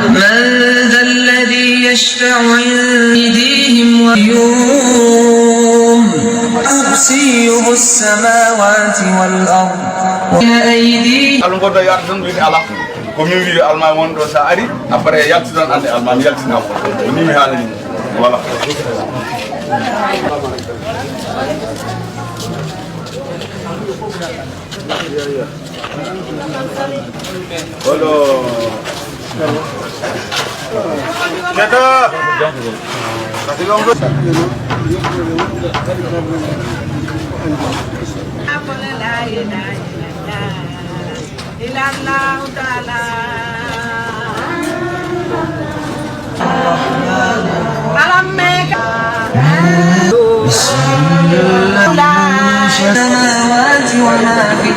من ذا الذي يشفع عندهم ويوم كرسيه السماوات والأرض وأيديهم algodo yartan wi ala ko mi wi alma won do sa ari après yalti don ande alma yalti na ko ni mi halani wala Halo Kata kasih longgo ilallah taala alameka السماوات وما في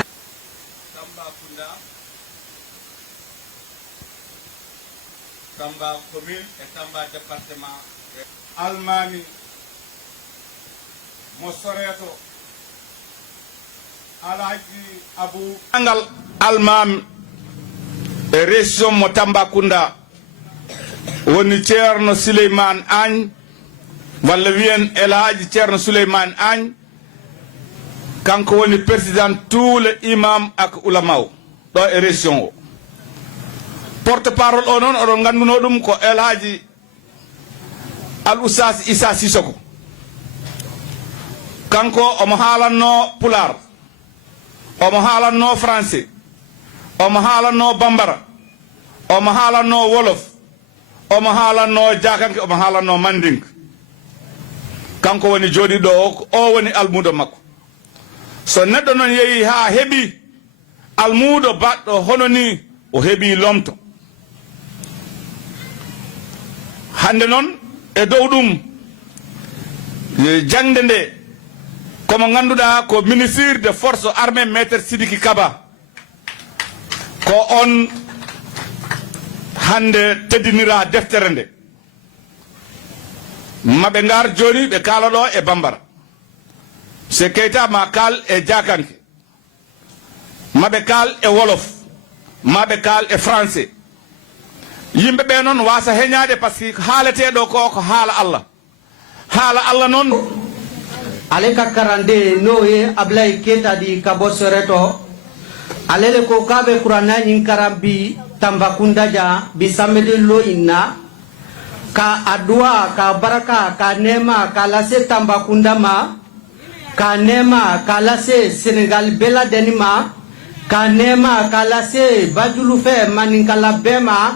Tamba commune et Tamba département Almami Mosoreto Alaji Abu Angal Almami e région mo Tambacounda woni Ceerno Souleymane Agne walla wiyen El Hadji Ceerno Souleymane Agne kanko woni président tous les imam ak ulama o ɗo e région o porte parole o noon oɗon ganduno ɗum ko El Hadji Al Oustaz Issa Sissoko kanko omo haalanno pular omo haalanno français omo haalanno bambara omo haalanno wolof omo haalanno jakanke omo haalanno mandinka kanko woni jooɗiɗo o woni almudo makko so neɗɗo noon yeehi ha heeɓi almudo baɗɗo hono ni o heeɓi lomto hande noon e dow ɗum jangde nde komo ganduɗa ko ministre des forces armées maître Sidiki Kaba ko on hande teddinira deftere nde maɓe ngar joni ɓe kala ɗo e bambara se Keita ma kal e jakanke maɓe kal e wolof maɓe kal e français yimɓe ɓe noon wasa heñade par ce que haaleteɗo ko haala Allah noon ale ka karande no ye Ablaye Keita di kabo Soreto alele ko kabe kurana nyin karambi Tambacounda ja bi samedi lo inna ka adua ka baraka ka nema ka lase Tambacounda ma ka nema ka lase Senegal bela denima ka nema ka lase Bajulu fe maninkala bema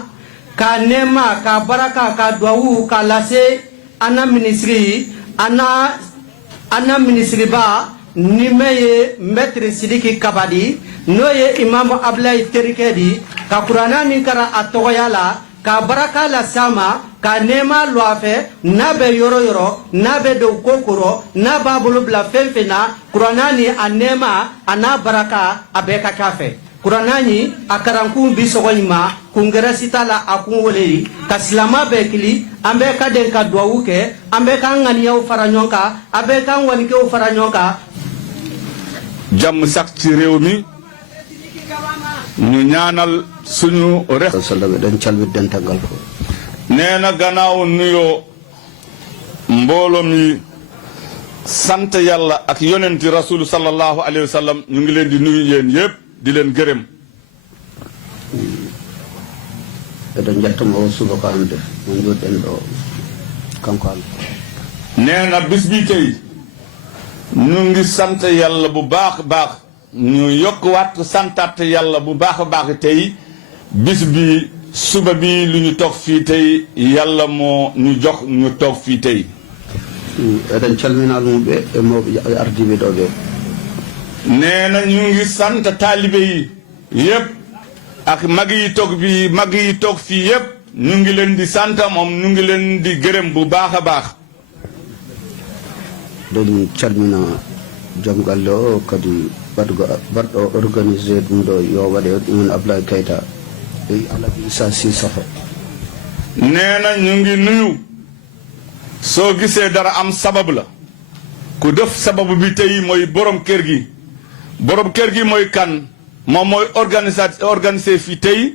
ka nema ka baraka ka duawu ka lase ana ministry ana ministry ba nimeye maître Sidiki Kabadi noye imam Ablaye Terikedi ka kurana ni kara atoyala ka baraka la sama ka nema loafe nabe yoro nabe do kokoro na babulu bla fenfena kurana ni anema ana baraka abeka kafe kuranani akaranku bisogoyima kungera sitala akun woleri ka silama bekili ambe ka den ka duawuke ambe ka nganiyaw faranyonka abe ka wanikew faranyonka jàmm sax ci réew mi ñu ñaanal suñu rex sallallahu den calbi dentangal ko neena gannaaw nuyo mbooloo mi sant yàlla ak yonenti rasul sallallahu alayhi wa sallam ñu ngi leen di nuyu yéen yépp di leen gërëm eɗen jettamo o subaka ande mo joɗɗen ɗo kanko am neena bis bi tey ñu ngi sant yàlla bu baax baax ñu yokk waat santat yàlla bu baax baax tey bis bi suba bi lu ñu toog fii tey yàlla moo ñu jox ñu toog fii tey eɗen calmina almuɓe e mawɓe ardiɓe ɗo ɓe neena ñu ngi sant taalibe yi yépp ak mag yi toog fii yépp ñu ngi leen di sant moom ñu ngi leen di gërëm bu baax a baax ɗum calmina joom galle o kadi baɗɗo organisé ɗum ɗo yo waɗe ɗumen Ablaye Keita e Alaji Issa Sissoko neena ñu ngi nuyu soo gisee dara am sababu la ku def sababu bi tey mooy borom kër gi borom kër gi mooy kan moom mooy organisé fii tey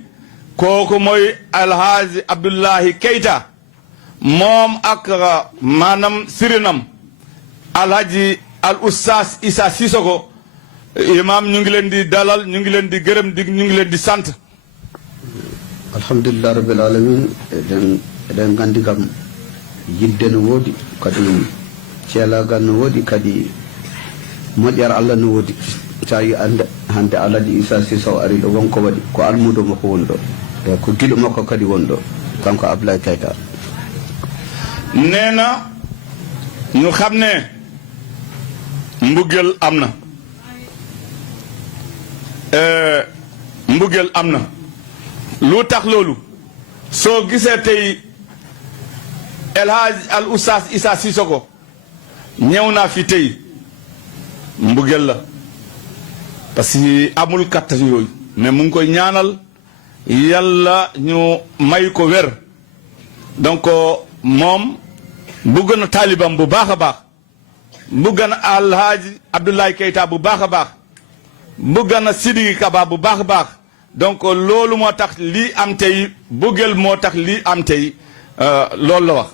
kooku mooy Alhaji Abdullahi Keita moom ak maanaam sirinam Alhaji al Oustaz Issa Sissoko imam ñu ngi leen di dalal ñu ngi leen di gërëm ñu ngi leen di sant. alhamdulillah rabbil alamin eɗen gandi kam yidde no woodi kadi ceelagal no woodi kadi moƴƴere Allah no woodi sa yi hande Alhaji Issa Sissoko ari ɗo wonko waɗi ko almudo makko woni ɗo e ko giɗo makko kadi woni ɗo kanko Abdoulaye Keita nee na ñu xam ne mbugeel am na mbugeel am na lu tax loolu soo gisee tey El Hadj al Oustaz Issa Sissoko ñëw naa fi tey mbugeel la parce que amul kattan yooyu mais mu ngi koy ñaanal yàlla ñu may ko wér donc moom bugg na taalibam bu baax a baax bugg na Alhaji Abdoulaye Keita bu baax a baax bugg na Sidiki Kaba bu baax a baax donc loolu moo tax lii am tey buggeel moo tax lii am tey loolu la wax.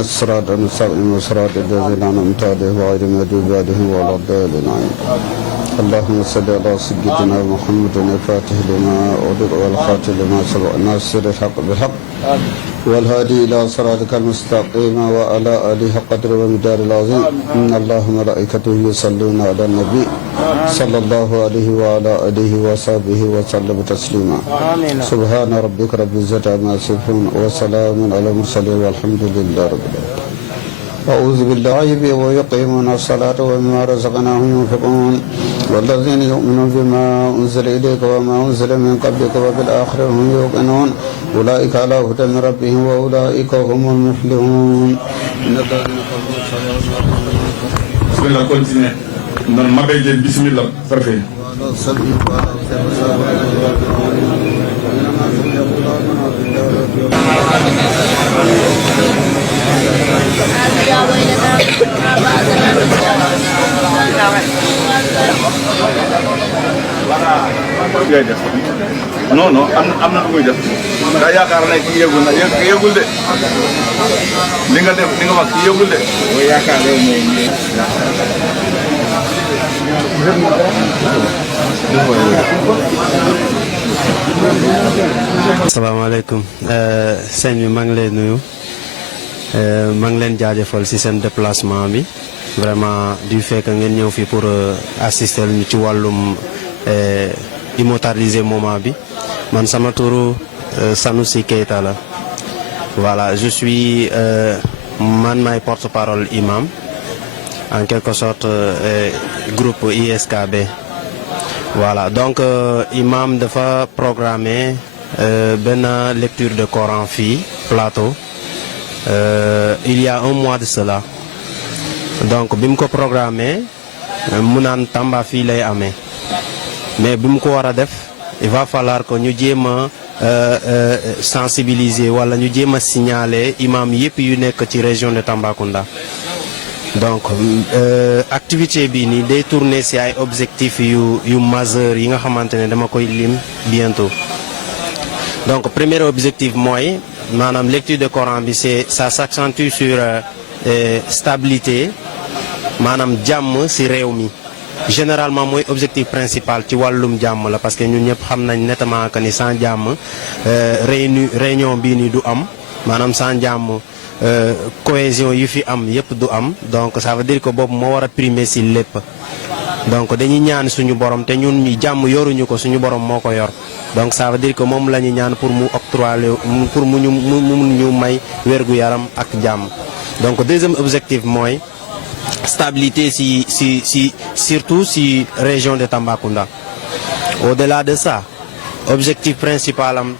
الصراط المستقيم صراط الذين أنعمت عليهم غير المغضوب عليهم ولا الضالين اللهم صل على سيدنا محمد الفاتح لما أغلق والخاتم لما سبق ناصر الحق بالحق والهادي إلى صراطك المستقيم وعلى آله قدر ومقدار العظيم إن الله وملائكته يصلون على النبي صلى الله عليه وعلى آله وصحبه وسلم تسليما سبحان ربك رب العزة عما يصفون وسلام على المرسلين والحمد لله رب العالمين أعوذ بالله ويقيمون الصلاة ومما رزقناهم ينفقون والذين يؤمنون بما أنزل إليك وما أنزل من قبلك وبالآخرة هم يوقنون أولئك على هدى من ربهم وأولئك هم المفلحون بسم الله continue non mabbe bismillah parfait ngay def non non am na lu muy def da yaakaar ne ki yëgul na yëgul de li nga def li nga wax ki yëgul de mooy yaakaar yow mooy asalaamaaleykum sëñ bi maa ngi lay nuyu maa ngi leen jaajëfal ci seen déplacement bi vraiment du fait que ngeen ñëw fii pour assister ñu ci wàllum immortaliser moment bi man sama turu Sanoussi Keita la voilà je suis man may porte-parole imam en quelque sorte groupe ISKB voilà donc imam dafa programmer benn lecture de Coran fii plateau il y a un mois de cela donc bi mu ko programmé mu naan Tamba fii lay amee mais bi mu ko war a def il va falloir que ñu jéem a sensibiliser wala ñu jéem a signaler imam yëpp yu nekk ci région de Tambacounda donc activité bi nii day tourner ci ay objectifs yu majeur yi nga xamante ne dama koy lim bientôt donc premier objectif mooy maanaam lecture de Coran bi ça s'accentue sur stabilité maanaam jàmm ci réew mi généralement mooy objectif principal ci wàllum jàmm la parce que ñun ñëpp xam nañ nettement que ni sans jàmm réunion bii nii du am maanaam sans jàmm cohésion yi fi am yëpp du am donc ça veut dire que boobu moo war a primer ci lépp donc dañuy ñaan suñu borom te ñun ñi jàmm yoruñu ko suñu borom moo ko yor donc ça veut dire que moom la ñuy ñaan pour mu octroyer pour mu ñu may wérgu yaram ak jàmm donc deuxième objectif mooy stabilité surtout si région de Tambacounda au-delà de ça objectif principal am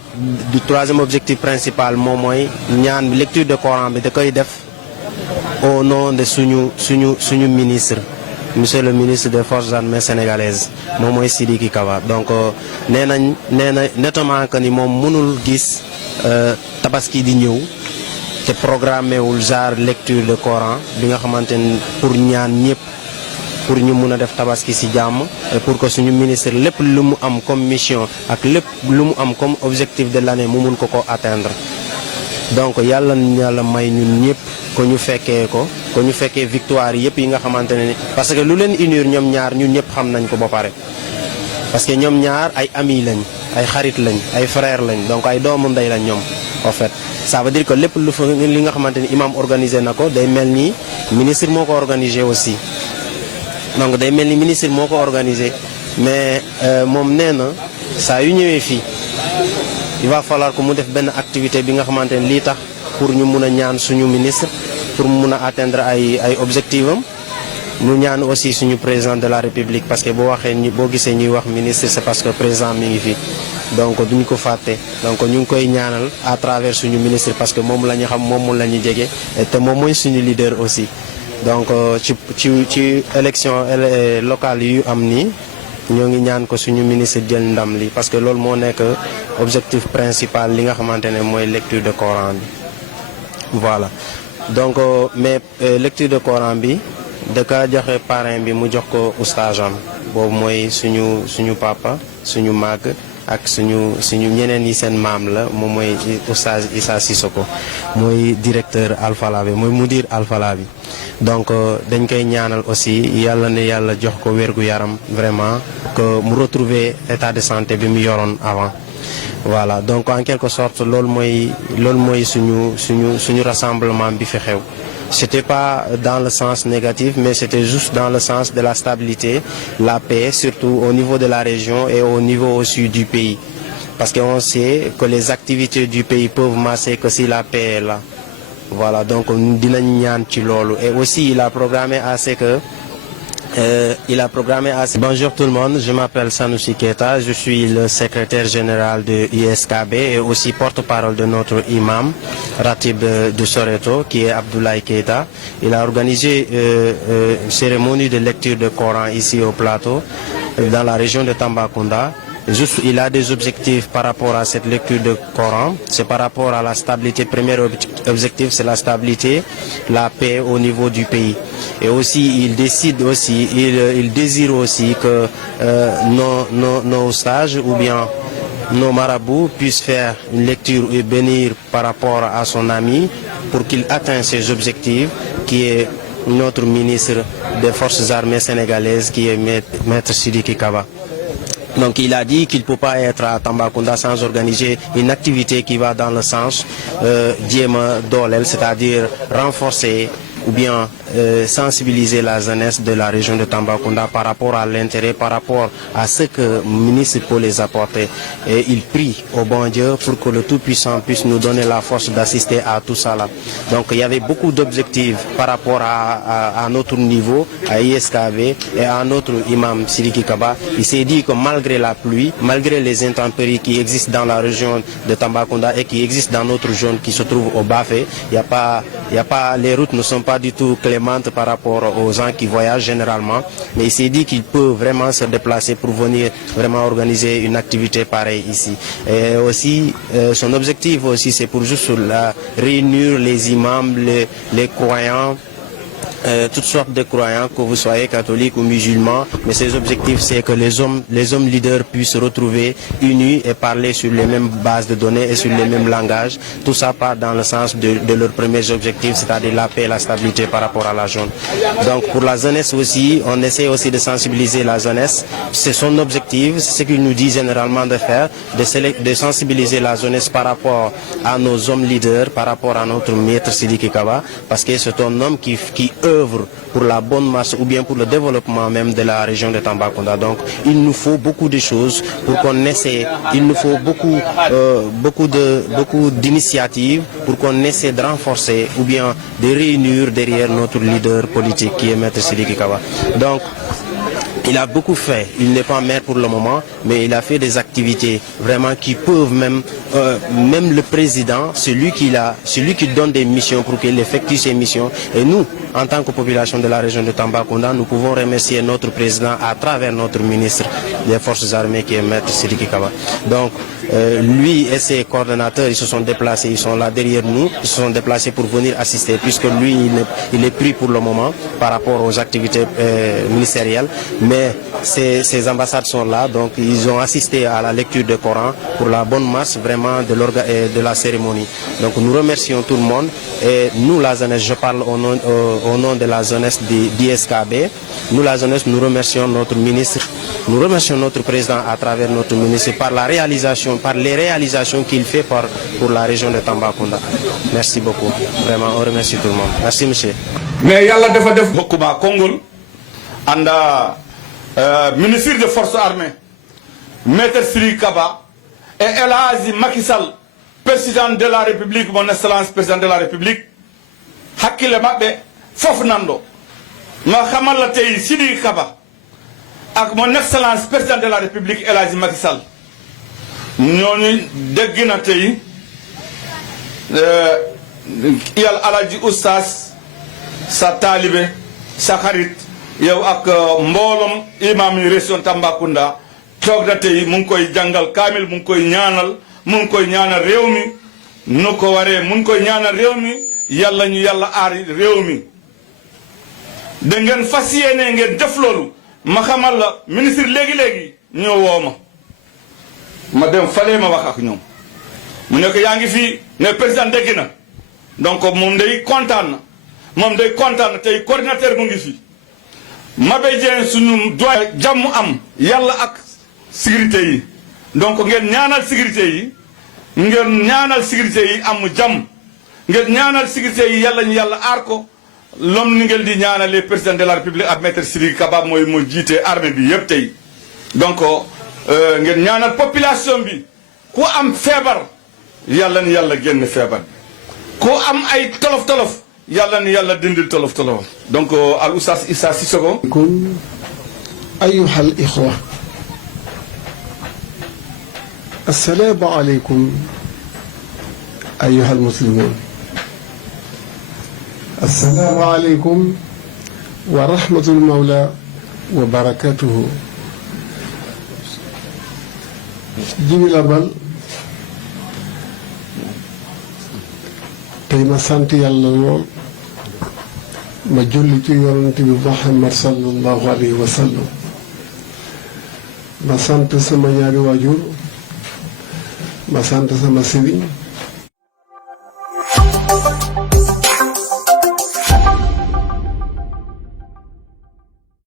du troisième objectif principal moom mooy ñaan lecture de Coran bi da koy def au nom de suñu ministre monsieur le ministre des forces armées sénégalaises moom mooy Sidiki Kaba donc nee na nettement que ni moom mënul gis tabaski di ñëw te programmé wul genre lecture de Coran bi nga xamante ni pour ñaan ñëpp pour ñu mun a def tabaski ci jàmm et pour que suñu ministre lépp lu mu am comme mission ak lépp lu mu am comme objectif de l'année mu mun ko atteindre. donc yàlla may ñun ñëpp ko ñu fekkee victoire yëpp yi nga xamante ne parce que lu leen unir ñoom ñaar ñun ñëpp xam nañ ko ba pare. parce que ñoom ñaar ay amis lañ ay xarit lañ ay frères lañ donc ay doomu ndey lañ ñoom en fait ça veut dire que lépp li nga xamante ni imam organisé na ko day mel ni ministre moo ko organisé aussi donc day mel ni ministre moo ko organisé mais moom nee na saa yu ñëwee fii il va falloir que mu def benn activité bi nga xamante ni lii tax pour ñu mun a ñaan suñu ministre pour mu mun a atteindre ay objectifs am. ñu ñaan aussi suñu président de la république parce que boo gisee ñuy wax ministre c'est parce que président mi ngi fi donc duñ ko fàtte donc ñu ngi koy ñaanal à travers suñu ministre parce que moom la ñu xam moom la ñu jege te moom mooy suñu leader aussi donc ci élection locale yu am nii ñoo ngi ñaan ko suñu ministre jël ndam li parce que loolu moo nekk objectif principal li nga xamante ne mooy lecture de Coran bi voilà donc mais lecture de Coran bi da ka joxe parrain bi mu jox ko oustazam boobu mooy suñu papa suñu mag ak suñu ñeneen yi seen maam la moom mooy oustaz Issa Sissoko mooy directeur Alfalabi mooy mudir Alfalabi donc dañ koy ñaanal aussi yàlla ne yàlla jox ko wérgu yaram vraiment que mu retrouver état de santé bi mu yoroon avant voilà donc en quelque sorte loolu mooy suñu rassemblement bi fi xew. C'était pas dans le sens négatif, mais c'était juste dans le sens de la stabilité, la paix, surtout au niveau de la région et au niveau aussi du pays. Parce qu'on sait que les activités du pays peuvent marcher que si la paix est là. Voilà, donc dinañ ñaan ci loolu. Et aussi, il a programmé assez que Bonjour tout le monde, je m'appelle Sanoussi Keita, je suis le secrétaire général de ISKB et aussi porte-parole de notre imam Ratib de Soreto qui est Abdoulaye Keita. Il a organisé une cérémonie de lecture de Coran ici au plateau dans la région de Tambacounda. Il a des objectifs par rapport à cette lecture de Coran, c'est par rapport à la stabilité. Premier objectif, c'est la stabilité, la paix au niveau du pays. Et aussi, il désire aussi que nos sages ou bien nos marabouts puissent faire une lecture et bénir par rapport à son ami pour qu'il atteigne ses objectifs, qui est notre ministre des Forces armées sénégalaises, qui est Maître Sidiki Kaba. Donc il a dit qu'il ne peut pas être à Tambacounda sans organiser une activité qui va dans le sens Diema Dolel, c'est-à-dire renforcer ou bien sensibiliser la jeunesse de la région de Tambacounda par rapport à l'intérêt, par rapport à ce que le ministre peut les apporter. Et il prie au bon Dieu pour que le Tout-Puissant puisse nous donner la force d'assister à tout ça là. Donc il y avait beaucoup d'objectifs par rapport à notre niveau, à ISKV et à notre imam Sidiki Kaba. Il s'est dit que malgré la pluie, malgré les intempéries qui existent dans la région de Tambacounda et qui existent dans notre zone qui se trouve au Bafé, les routes ne sont pas du tout clémentes par rapport aux gens qui voyagent généralement, mais il s'est dit qu'il peut vraiment se déplacer pour venir vraiment organiser une activité pareille ici. Et aussi, son objectif aussi, c'est pour juste réunir les imams, les croyants, toutes sortes de croyants, que vous soyez catholiques ou musulmans, mais ses objectifs, c'est que les hommes leaders puissent se retrouver unis et parler sur les mêmes bases de données et sur les mêmes langages. Tout ça part dans le sens de leurs premiers objectifs, c'est-à-dire la paix et la stabilité par rapport à la zone. Donc pour la jeunesse aussi, on essaie aussi de sensibiliser la jeunesse. C'est son objectif, c'est ce qu'il nous dit généralement de faire, de sensibiliser la jeunesse par rapport à nos hommes leaders, par rapport à notre maître Sidiki Kaba, parce que c'est un homme qui œuvre pour la bonne marche ou bien pour le développement même de la région de Tambacounda. Donc il nous faut beaucoup de choses pour qu'on essaie, il nous faut beaucoup d'initiatives pour qu'on essaie de renforcer ou bien de réunir derrière notre leader politique qui est Maître Sidiki Kaba. Donc il a beaucoup fait, il n'est pas maire pour le moment, mais il a fait des activités vraiment qui peuvent même le président, celui qui donne des missions pour qu'il effectue ses missions. Et nous, en tant que population de la région de Tambacounda, nous pouvons remercier notre président à travers notre ministre des Forces armées qui est Maître Sidiki Kaba. Donc, lui et ses coordonnateurs, ils se sont déplacés, ils sont là derrière nous, ils se sont déplacés pour venir assister, puisque lui, il est pris pour le moment par rapport aux activités ministérielles, mais ces ambassades sont là, donc ils ont assisté à la lecture du Coran pour la bonne marche vraiment de la cérémonie. Donc nous remercions tout le monde et nous la jeunesse, je parle au nom de la jeunesse d'ISKB, nous la jeunesse, nous remercions notre ministre, nous remercions notre président à travers notre ministre par les réalisations qu'il fait pour la région de Tambacounda. Merci beaucoup. Vraiment, on remercie tout le monde. Merci, monsieur. Mais yalla dafa def hokuma Kongol anda ministre des Forces armées Maître Sidiki Kaba et El Hadji Macky Sall président de la République, mon excellence président de la République hakkile mabbe fof nando ma xamal la tay Sidiki Kaba ak mon excellence président de la République El Hadji Macky Sall ñooñu dégg na tey yal Alaaji Oustaz sa taalibe sa xarit yow ak mboolom imam yi région Tambacounda toog na tey mu ngi koy jàngal kaamil mu ngi koy ñaanal réew mi nu ko waree mu ngi koy ñaanal réew mi yàlla ñu yàlla aar réew mi da ngeen fas yéene ngeen def loolu ma xamal la ministre léegi-léegi ñoo woo ma dem falee ma wax ak ñoom mu ne ko yaa ngi fii ne président dégg na donc moom day kontaan na tey coordinateur mu ngi fi Mabé Dieng suñu doy jàmm am yàlla ak sécurité yi donc ngeen ñaanal sécurité yi am jàmm ngeen ñaanal sécurité yi yàlla ñu yàlla aar ko lom ni ngeen di ñaanalee président de la République ak Maître Sidiki Kaba mooy moo jiite armée bi yëpp tey donc ngeen ñaanal population bi ku am feebar yàlla ni yàlla génn feebar bi ku am ay tolof-tolof yàlla ni yàlla dindil tolof-tolof donc al Oustaz Issa Sissoko أيها الإخوة السلام عليكم أيها المسلمون السلام عليكم ورحمة المولى وبركاته جميل بل تيما سانتي يالا لول ما جولي يونتي محمد صلى الله عليه وسلم ما سانت سما ñaari wajur ma sant sama sëriñ